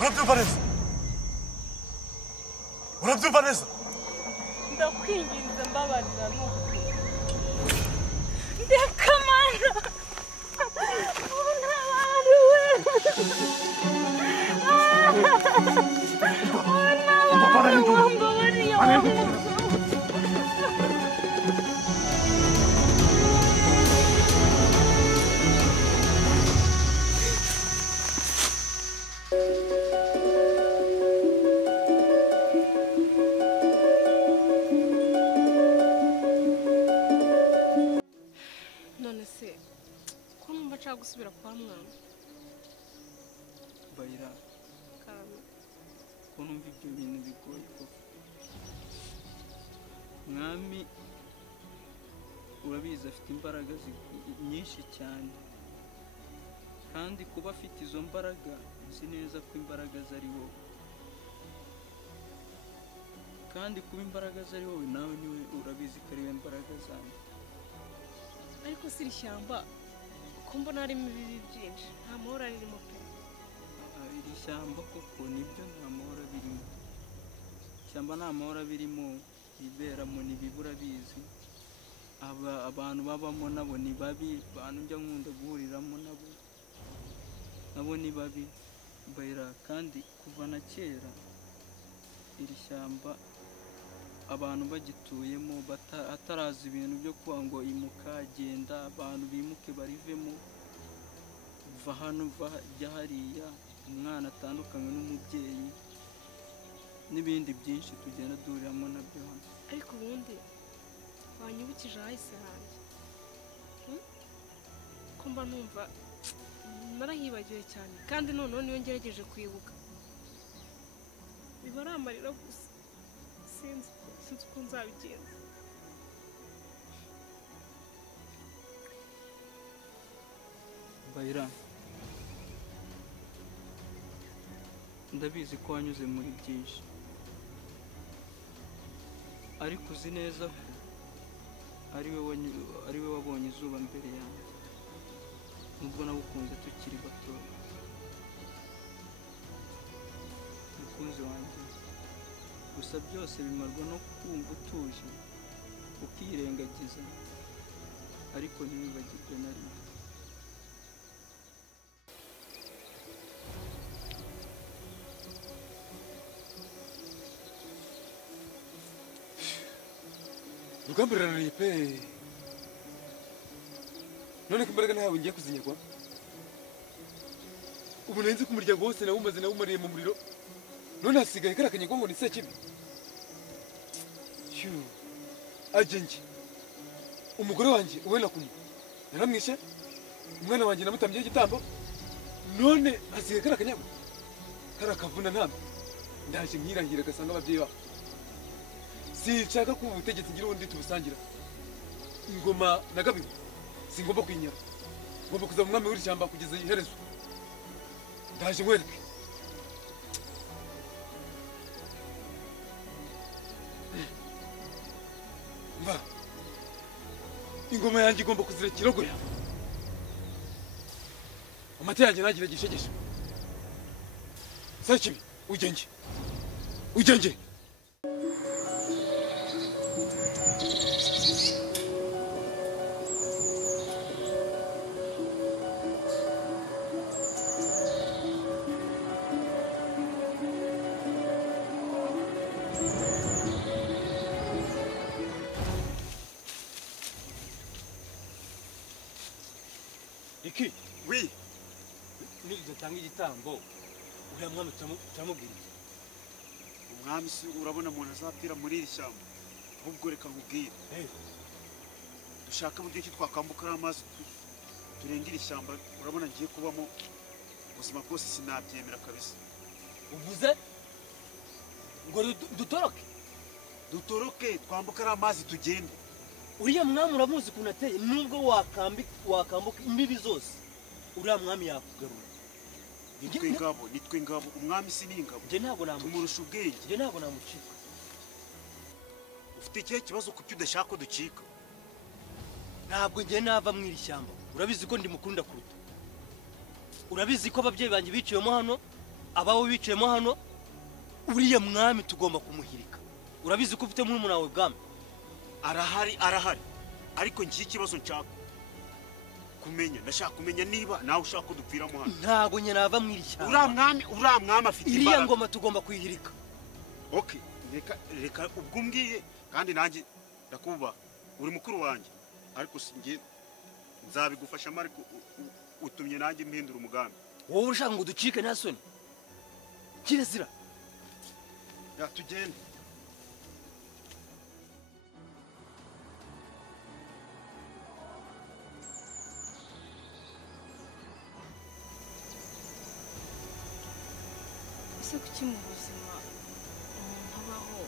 urabyumva neza urabyumva neza ndakwinginze mbabarira n'ukuri ndakamana untabariwe none se ko numva nshaka gusubira kwa mwami bayira kame ko numva ibyo bintu bigoye ko mwami urabizi afite imbaraga nyinshi cyane kandi kuba afite izo mbaraga uzi neza ko imbaraga zari wowe kandi kuba imbaraga zari wowe nawe niwe urabizi ko ari we mbaraga zanjye ariko si ishyamba ko mbona harimo ibibi byinshi nta mahoro arimo pe iri shyamba koko nibyo nta mahoro birimo ishyamba nta mahoro birimo iberamo nibibura bizi abantu babamo nabo ni babi abantu njya nkunda guhuriramo nabo ni babi bayira kandi kuva na kera iri shyamba abantu bagituyemo atarazi ibintu byo kuba ngo imukagenda abantu bimuke barivemo va hano jya hariya umwana atandukanywe n'umubyeyi n'ibindi byinshi tugenda duhuriramo nabyo hano ariko ubundi wanyibukije ahahise hanjye ko mba numva narahibagiwe cyane kandi noneho niyo ngerageje kwibuka biba ari amarira gusa sinzi uko nzabigenza bayira ndabizi ko wanyuze muri byinshi ariko uzi neza ko ari we wabonye izuba mbere yanjye nubwo nagukunze tukiri bato mukunzi wanjye gusa byose bimarwa no kumva utuje ukirengagiza ariko ntibibagirwe na rimwe urugamba rurananiye pe none ko imbaraga ntawe ngiye kuzinyagwa ubu nari nzi ko umuryango wose nawumaze nawumariye mu muriro none hasigaye kariya kanyagwa ngo ni sekibi ajyanye umugore wanjye uwe nakumwe naramwishe umwana wanjye namutambiyeho igitambo none hasigaye kariya kanyagwa kariya kavuna ntambi ndaje nkirahira agasanga ababyeyi babo sinshaka ko ubutegetsi ngira ubundi tubusangira ingoma nagabiwe singomba kwinyara ngomba kuza mu mwami w'ishyamba kugeza iherezo ndaje nkwereke mva ingoma yanjye igomba kuzira kirogoya amata yanjye ntagire gishegeshe sakibi ugenge Iki? Oui. Nigitanga igitambo. Uriya mwami turamubwira. Umwami si urabona umuntu azapfira muri iri shyamba. Ahubwo reka nkubwire. Dushaka uburyo ki twakambuka amazi turengera ishyamba urabona ngiye kubamo ubuzima bwose sinabyemera kabisa. Uvuze ngo dutoroke twambuka amazi tugende. Uriya mwami uramuzi kunateye nubwo wakambuka imbibi zose uriya mwami yakugarura. Nitwe ngabo umwami si n'ingabo. Je ntabwo tumurusha ubwenge. Je ntabwo namucika. Ufite ikihe kibazo kuki udashaka ko ducika? Ntabwo ngiye nava mu iri shyamba. Urabizi ko ndi mukunda kuruta. Urabizi ko ababyeyi banjye biciyemo hano abawe bicayemo hano uriya mwami tugomba kumuhirika. Urabizi ko ufite muri munawe bwami. arahari ariko ngiye ikibazo nshaka kumenya, ndashaka kumenya niba nawe ushaka ko dupfiramo hano. Ntago nye nava mwiri cyane. uriya mwami afite imbaraga. Iriya ngoma tugomba kuyihirika. Okay, reka ubwo mbwiye kandi nanjye ndakuba uri mukuru wanjye, ariko singe nzabigufashamo, ariko utumye nanjye mpindura umugambi. Wowe ushaka ngo ducike nta soni? Kirazira. Ya tugende. ese kuki mu buzima umuntu abaho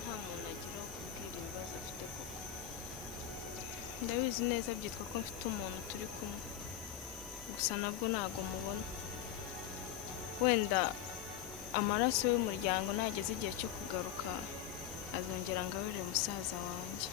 nta muntu agira wo kubwira ibibazo afite koko? Ndabizi neza byitwa ko mfite umuntu turi kumwe, gusa nabwo ntago mubona. Wenda amaraso y'umuryango nageze igihe cyo kugaruka azongera ngaburire musaza wanjye.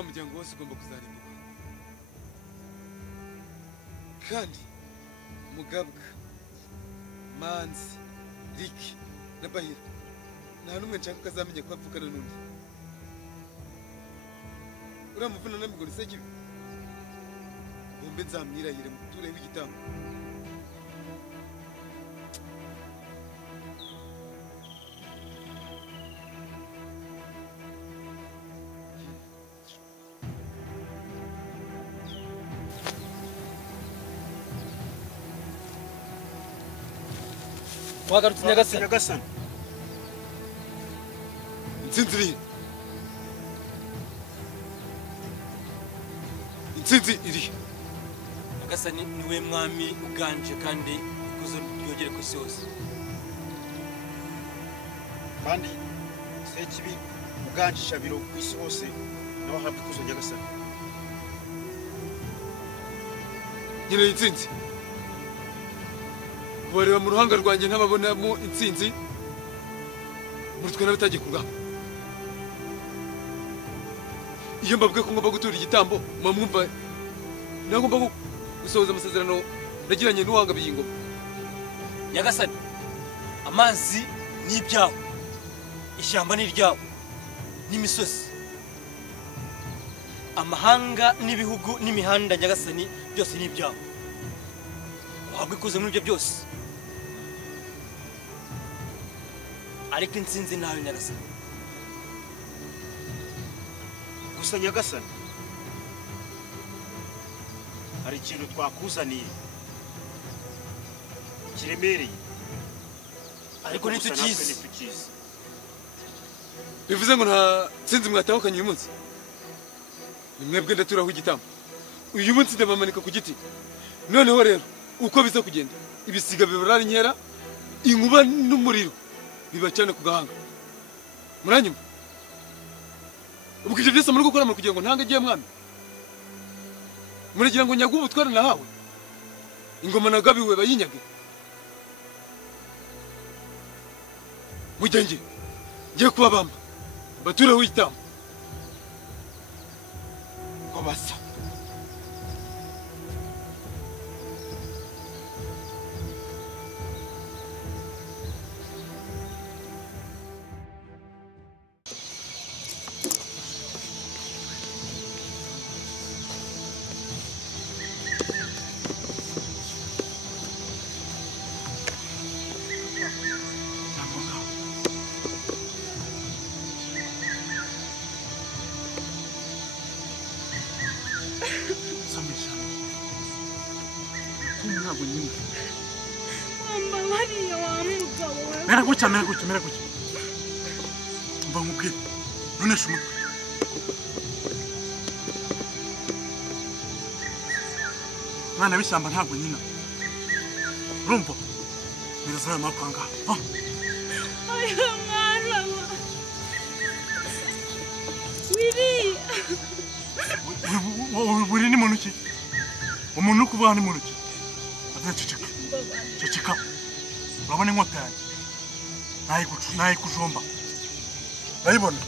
umuryango wose ugomba kuzarimbuka, kandi Mugabwa, Manzi, Riki na Bahira nta n'umwe nshaka kazamenye ko apfukana n'undi. Uriya muvuna n'amigoro se kibi bombe nzamwirahire mu tureho igitambo. Wagarutse Nyagasani. Intsinzi iri. Nyagasani niwe mwami uganje kandi ikuzo ryogere ku isi yose. Kandi sekibi uganjisha biro ku isi hose nawe ahabwa ikuzo Nyagasani. Nyine intsinzi kubareba mu ruhanga rwanjye ntababonamo intsinzi muri twe n'abatagiye kurugamba. Iyo mbabwiye ko ngomba gutura igitambo mwumva nagomba gusohoza amasezerano nagiranye n'uwangabiye ingoma. Nyagasani, amazi ni ibyawe, ishyamba ni iryawe, n'imisozi, amahanga n'ibihugu n'imihanda Nyagasani byose ni ibyawe. Wahabwa ikuzo muri ibyo byose. Ariko intsinzi nawe Nyagasani. Gusa Nyagasani, hari ikintu twakuzaniye kiremereye, ariko ntitukizi. Bivuze ngo nta ntsinzi mwatahukanye uyu munsi? Ni mwebwe ndaturaho igitambo. Uyu munsi ndabamanika ku giti. Noneho rero uko biza kugenda ibisiga bibarara inkera, inkuba n'umuriro bibacane ku gahanga. Muranyumva? Ubwo ibyo byose muri gukora kugira ngo ntange agiye mwami? Muragira ngo nyagu ubutware nahawe? Ingoma nagabiwe bayinyage? Mujyenge ngiye kubabamba batureho igitambo ngo basa. Mera gutya. Mva nkubwire. None shumutwe. mwana w'ishyamba ntabwo nyina urumva neza amakwanga Oya mwana wa Wiri buri ni muntu ki umuntu kuvuga ni muntu ki ceceka urabona inkota yanjye nayikujomba urayibona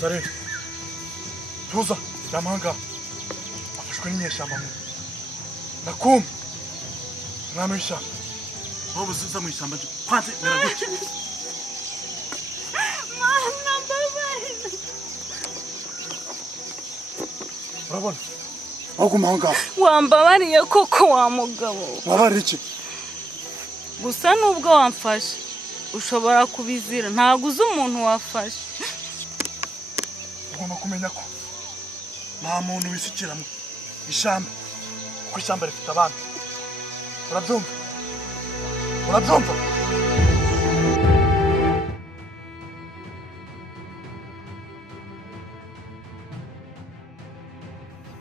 Sarere tuza yamanga afashwe n'inyeshyamba mu nakuma mwami w'ishyamba wowe uziza mu ishyamba kwanze naraguke Mwana mbabarira urabona aho kumanga wambabariye koko wa mugabo wabari iki gusa nubwo wamfashe ushobora kubizira ntago uzi umuntu wafashe ugomba kumenya ko nta muntu wisikira mu ishyamba kuko ishyamba rifite abantu urabyumva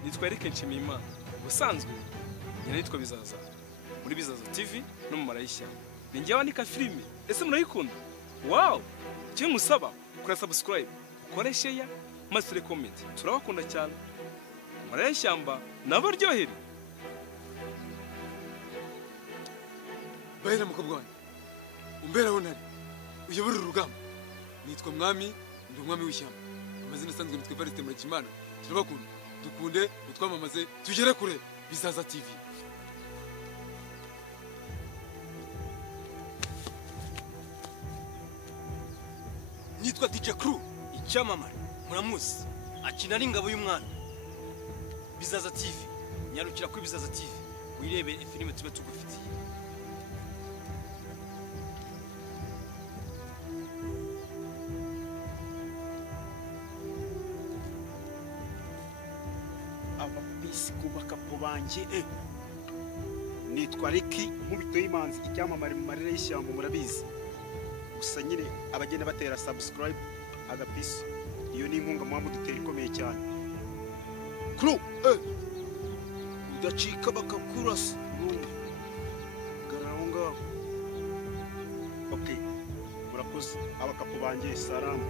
nitwa Eric Nshimiyimana ubusanzwe njye nitwa Bizaza muri Bizaza TV no mu Marayishyamba ni njye wandika filme ese murayikunda wow cyo musaba kuri subscribe kore share maze comment turabakunda cyane Marayishyamba nabaryohere bahera mukobwa wanjye umberaho ntari uyobora urugamba nitwa mwami ndi umwami w'ishyamba amazina asanzwe nitwa Evariste Murakimana turabakunda dukunde utwamamaze tugere kure Bizaza TV nitwa DJ Crew icyamamare muramuzi akina ari ingabo y'umwana Bizaza TV nyarukira kuri Bizaza TV wirebere filme tube tugufitiye abapisi kubakapo banje nitwa Ricky nkubito y'imanzi icyamamare mu marira y'ishyamba murabizi gusa nyine abagenda batera subscribe agapisi iyo ni inkunga muba mudutera ikomeye cyane Crew udacika bakakurasa garaho ngaho okay murakoze abakapo banje salamu